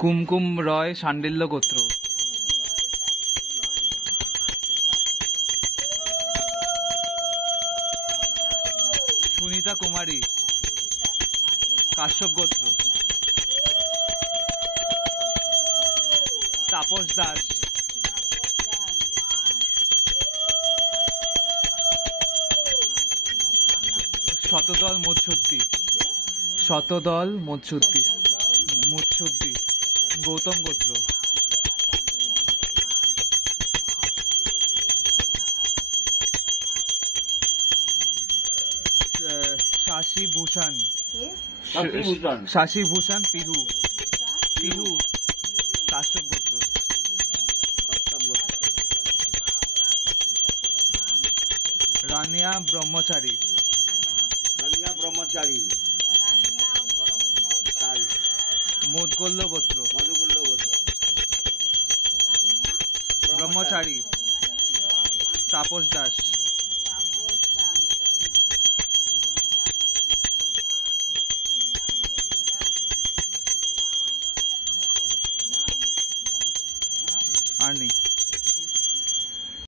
কুমকুম রয় শাণ্ডিল্য গোত্র। সুনিতা কুমারী কাশ্যপ গোত্র। তাপস দাস শতদল মোৎসুদ্দি। শতদল মোৎসুদ্দি মোৎসুদ্দি গৌতম গোত্র। শাশী ভূষণ শাশী ভূষণ পিহু পিহু কাশ্যপ গোত্র। রানিয়া ব্রহ্মচারী মোদগল্য গোত্র। ব্রহ্মচারী তাপস দাস। আর্নি।